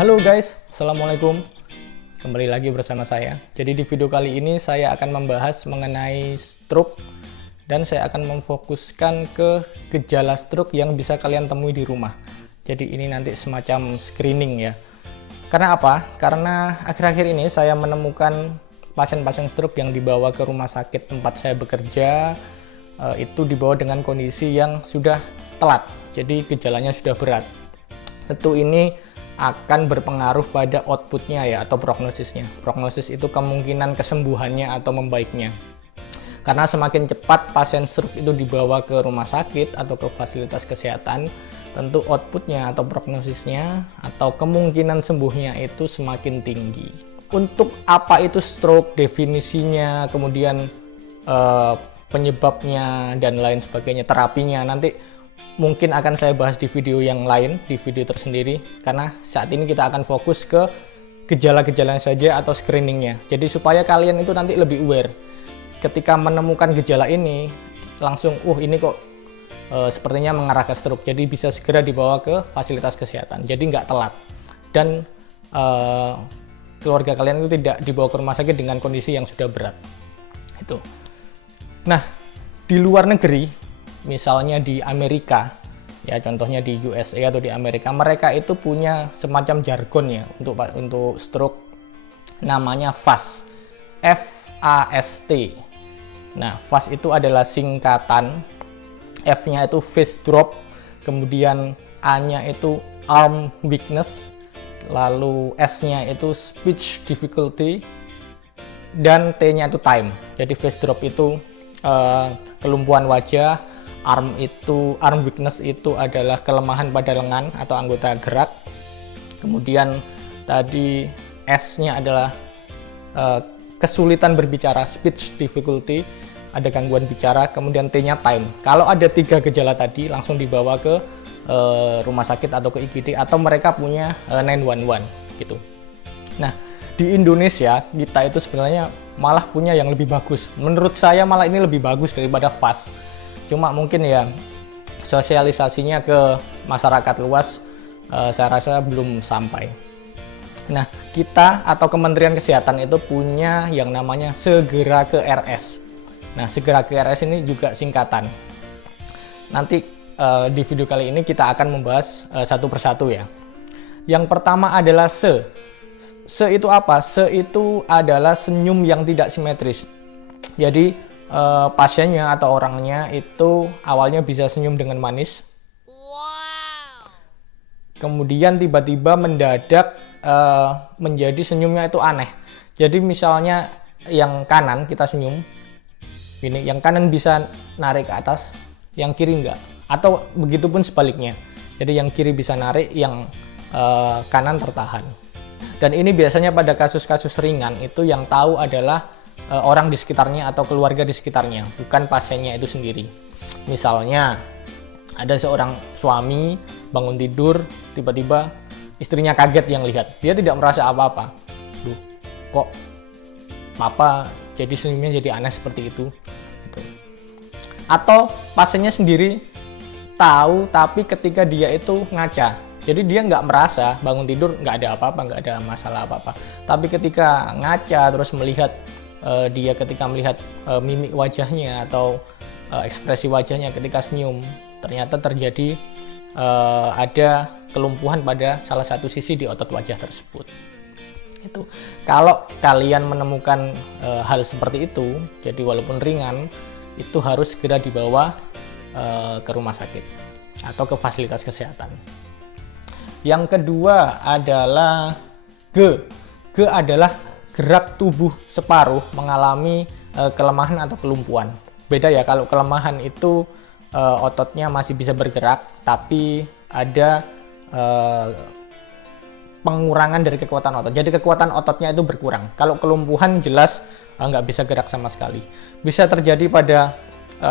Halo guys, Assalamualaikum. Kembali lagi bersama saya. Jadi di video kali ini saya akan membahas mengenai stroke dan saya akan memfokuskan ke gejala stroke yang bisa kalian temui di rumah. Jadi ini nanti semacam screening ya. Karena apa? Karena akhir-akhir ini saya menemukan pasien-pasien stroke yang dibawa ke rumah sakit tempat saya bekerja, itu dibawa dengan kondisi yang sudah telat. Jadi gejalanya sudah berat. Tentu ini akan berpengaruh pada outputnya ya, atau prognosisnya. Prognosis itu kemungkinan kesembuhannya atau membaiknya. Karena semakin cepat pasien stroke itu dibawa ke rumah sakit atau ke fasilitas kesehatan, tentu outputnya atau prognosisnya atau kemungkinan sembuhnya itu semakin tinggi. Untuk apa itu stroke, definisinya, kemudian penyebabnya dan lain sebagainya, terapinya, nanti mungkin akan saya bahas di video yang lain, di video tersendiri, karena saat ini kita akan fokus ke gejala-gejalanya saja atau screeningnya. Jadi supaya kalian itu nanti lebih aware ketika menemukan gejala ini, langsung ini kok sepertinya mengarah ke stroke, jadi bisa segera dibawa ke fasilitas kesehatan, jadi nggak telat, dan keluarga kalian itu tidak dibawa ke rumah sakit dengan kondisi yang sudah berat. Itu. Nah, di luar negeri, misalnya di Amerika, ya contohnya di USA atau di Amerika, mereka itu punya semacam jargon ya untuk stroke, namanya FAST, F-A-S-T. Nah, FAST itu adalah singkatan, F-nya itu face drop, kemudian A-nya itu arm weakness, lalu S-nya itu speech difficulty, dan T-nya itu time. Jadi face drop itu kelumpuhan wajah, arm weakness itu adalah kelemahan pada lengan atau anggota gerak. Kemudian tadi S-nya adalah kesulitan berbicara, speech difficulty, ada gangguan bicara. Kemudian T-nya time. Kalau ada 3 gejala tadi, langsung dibawa ke rumah sakit atau ke IGD, atau mereka punya 911 gitu. Nah, di Indonesia kita itu sebenarnya malah punya yang lebih bagus. Menurut saya malah ini lebih bagus daripada FAST. Cuma mungkin ya sosialisasinya ke masyarakat luas saya rasa belum sampai. Nah, kita atau Kementerian Kesehatan itu punya yang namanya Segera ke RS. Nah, Segera ke RS ini juga singkatan. Nanti di video kali ini kita akan membahas satu persatu ya. Yang pertama adalah SE. SE itu apa? SE itu adalah senyum yang tidak simetris. Jadi pasiennya atau orangnya itu awalnya bisa senyum dengan manis. Wow. Kemudian tiba-tiba mendadak menjadi senyumnya itu aneh. Jadi misalnya yang kanan kita senyum, ini yang kanan bisa narik ke atas, yang kiri enggak. Atau begitupun sebaliknya. Jadi yang kiri bisa narik, yang kanan tertahan. Dan ini biasanya pada kasus-kasus ringan itu yang tahu adalah orang di sekitarnya atau keluarga di sekitarnya, bukan pasiennya itu sendiri. Misalnya ada seorang suami bangun tidur, tiba-tiba istrinya kaget yang lihat, dia tidak merasa apa-apa. Duh, kok papa jadi senyumnya jadi aneh seperti itu gitu. Atau pasiennya sendiri tahu, tapi ketika dia itu ngaca, jadi dia nggak merasa bangun tidur nggak ada apa-apa, nggak ada masalah apa-apa, tapi ketika ngaca terus melihat dia ketika melihat mimik wajahnya atau ekspresi wajahnya ketika senyum, ternyata terjadi ada kelumpuhan pada salah satu sisi di otot wajah tersebut. Itu kalau kalian menemukan hal seperti itu, jadi walaupun ringan, itu harus segera dibawa ke rumah sakit atau ke fasilitas kesehatan. Yang kedua adalah G. G adalah gerak tubuh separuh mengalami kelemahan atau kelumpuhan. Beda ya, kalau kelemahan itu ototnya masih bisa bergerak, tapi ada pengurangan dari kekuatan otot. Jadi kekuatan ototnya itu berkurang. Kalau kelumpuhan jelas nggak bisa gerak sama sekali. Bisa terjadi pada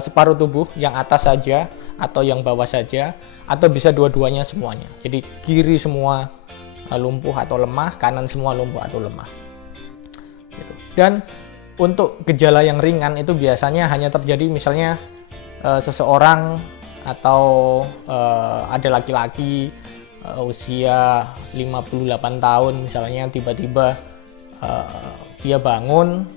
separuh tubuh, yang atas saja atau yang bawah saja, atau bisa dua-duanya semuanya. Jadi kiri semua lumpuh atau lemah, kanan semua lumpuh atau lemah. Gitu. Dan untuk gejala yang ringan itu biasanya hanya terjadi misalnya seseorang atau ada laki-laki usia 58 tahun misalnya, tiba-tiba dia bangun,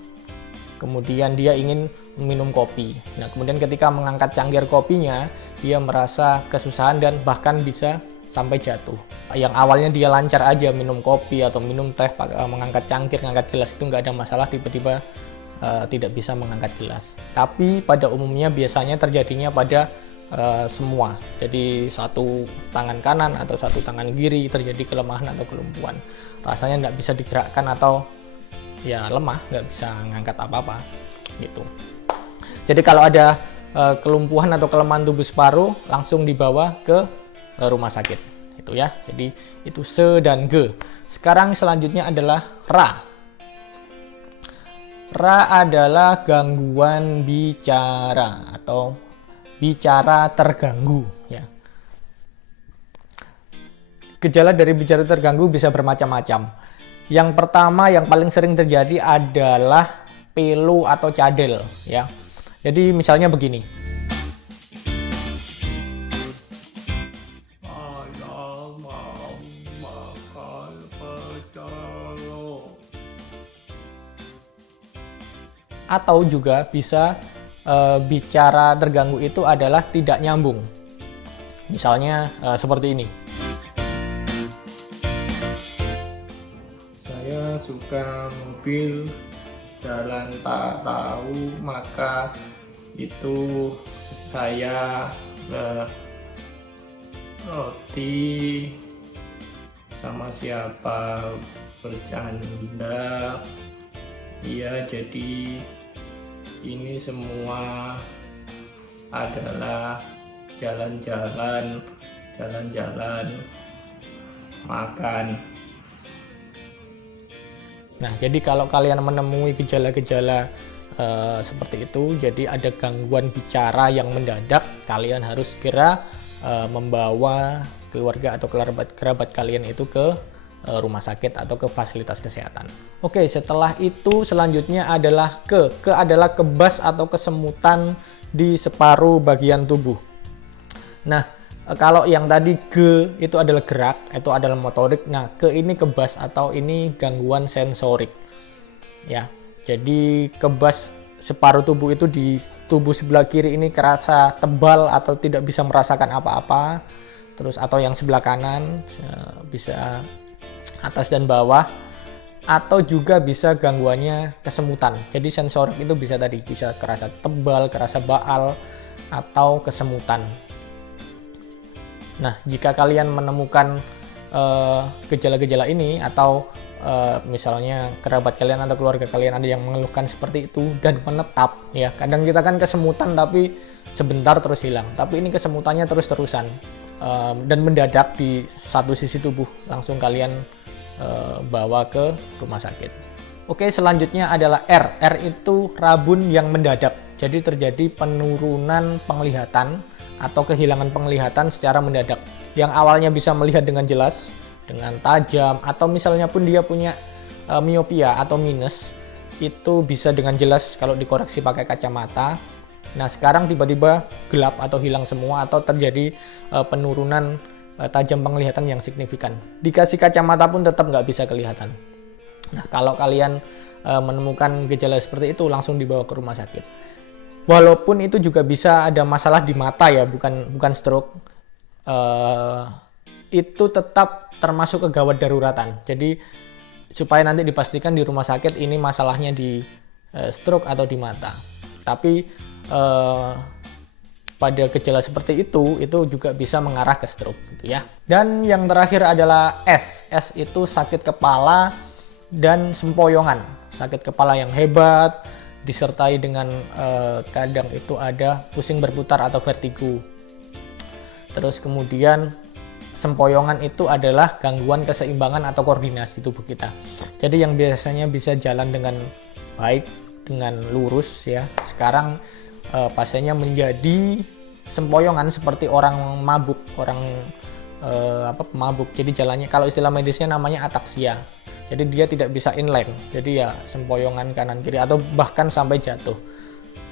kemudian dia ingin minum kopi. Nah, kemudian ketika mengangkat cangkir kopinya, dia merasa kesusahan dan bahkan bisa sampai jatuh. Yang awalnya dia lancar aja minum kopi atau minum teh, mengangkat cangkir, mengangkat gelas itu nggak ada masalah, tiba-tiba tidak bisa mengangkat gelas. Tapi pada umumnya biasanya terjadinya pada semua. Jadi satu tangan kanan atau satu tangan kiri terjadi kelemahan atau kelumpuhan. Rasanya nggak bisa digerakkan atau ya lemah, nggak bisa ngangkat apa-apa gitu. Jadi kalau ada kelumpuhan atau kelemahan tubuh separuh, langsung dibawa ke rumah sakit itu ya. Jadi itu se dan ge. Sekarang selanjutnya adalah ra. Ra adalah gangguan bicara atau bicara terganggu ya. Gejala dari bicara terganggu bisa bermacam-macam. Yang pertama yang paling sering terjadi adalah pelu atau cadel ya. Jadi misalnya begini. Atau juga bisa bicara terganggu itu adalah tidak nyambung. Misalnya seperti ini. Saya suka mobil, jalan tak tahu, maka itu saya roti sama siapa bercanda. Iya, jadi ini semua adalah jalan-jalan makan. Nah, jadi kalau kalian menemui gejala-gejala seperti itu, jadi ada gangguan bicara yang mendadak, kalian harus segera membawa keluarga atau kerabat kalian itu ke rumah sakit atau ke fasilitas kesehatan. Oke, setelah itu selanjutnya adalah ke adalah kebas atau kesemutan di separuh bagian tubuh. Nah, kalau yang tadi ge itu adalah gerak, itu adalah motorik. Nah, ke ini kebas atau ini gangguan sensorik. Ya. Jadi kebas separuh tubuh itu di tubuh sebelah kiri ini kerasa tebal atau tidak bisa merasakan apa-apa. Terus atau yang sebelah kanan bisa atas dan bawah, atau juga bisa gangguannya kesemutan. Jadi sensorik itu bisa kerasa tebal, kerasa baal, atau kesemutan. Nah, jika kalian menemukan gejala-gejala ini atau misalnya kerabat kalian atau keluarga kalian ada yang mengeluhkan seperti itu dan menetap ya, kadang kita kan kesemutan tapi sebentar terus hilang, tapi ini kesemutannya terus-terusan dan mendadak di satu sisi tubuh, langsung kalian bawa ke rumah sakit. Oke, selanjutnya adalah R. R itu rabun yang mendadak. Jadi terjadi penurunan penglihatan atau kehilangan penglihatan secara mendadak. Yang awalnya bisa melihat dengan jelas, dengan tajam, atau misalnya pun dia punya miopia atau minus, itu bisa dengan jelas kalau dikoreksi pakai kacamata. Nah, sekarang tiba-tiba gelap atau hilang semua, atau terjadi penurunan tajam penglihatan yang signifikan. Dikasih kacamata pun tetap nggak bisa kelihatan. Nah, kalau kalian menemukan gejala seperti itu, langsung dibawa ke rumah sakit. Walaupun itu juga bisa ada masalah di mata ya, bukan stroke. Itu tetap termasuk kegawat daruratan. Jadi supaya nanti dipastikan di rumah sakit ini masalahnya di stroke atau di mata. Tapi pada gejala seperti itu juga bisa mengarah ke stroke gitu ya. Dan yang terakhir adalah S. S itu sakit kepala dan sempoyongan. Sakit kepala yang hebat disertai dengan kadang itu ada pusing berputar atau vertigo. Terus kemudian sempoyongan itu adalah gangguan keseimbangan atau koordinasi tubuh kita. Jadi yang biasanya bisa jalan dengan baik, dengan lurus ya, sekarang pasiennya menjadi sempoyongan seperti orang mabuk, orang pemabuk. Jadi jalannya, kalau istilah medisnya namanya ataksia. Jadi dia tidak bisa inline. Jadi ya sempoyongan kanan kiri atau bahkan sampai jatuh.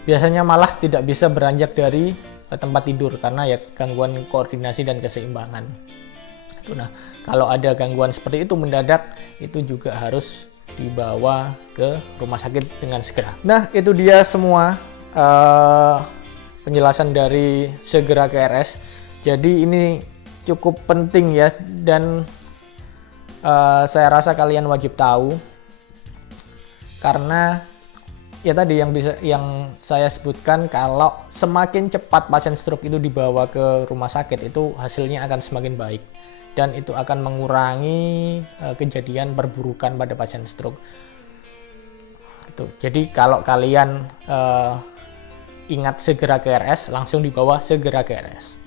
Biasanya malah tidak bisa beranjak dari tempat tidur karena ya gangguan koordinasi dan keseimbangan. Nah, kalau ada gangguan seperti itu mendadak, itu juga harus dibawa ke rumah sakit dengan segera. Nah, itu dia semua penjelasan dari segera ke RS. Jadi ini cukup penting ya, dan saya rasa kalian wajib tahu, karena ya tadi yang saya sebutkan, kalau semakin cepat pasien stroke itu dibawa ke rumah sakit, itu hasilnya akan semakin baik, dan itu akan mengurangi kejadian perburukan pada pasien stroke. Jadi kalau kalian ingat segera ke RS, langsung dibawa segera ke RS.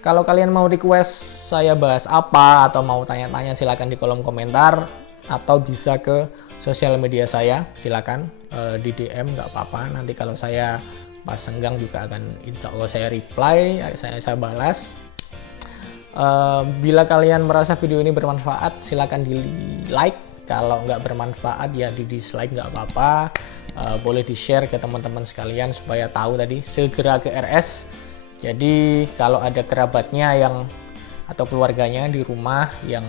Kalau kalian mau request saya bahas apa atau mau tanya-tanya, silakan di kolom komentar, atau bisa ke sosial media saya, silakan di DM, nggak apa-apa. Nanti kalau saya pas senggang juga akan, insya Allah saya reply, saya balas. Bila kalian merasa video ini bermanfaat, silakan di like. Kalau nggak bermanfaat ya di dislike, nggak apa-apa. Boleh di share ke teman-teman sekalian supaya tahu tadi segera ke RS. Jadi kalau ada kerabatnya atau keluarganya di rumah yang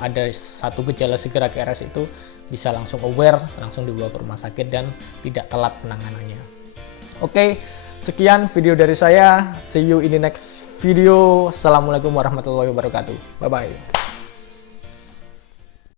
ada satu gejala segera ke RS, itu bisa langsung aware, langsung dibawa ke rumah sakit dan tidak telat penanganannya. Oke, sekian video dari saya. See you in the next video. Assalamualaikum warahmatullahi wabarakatuh. Bye bye.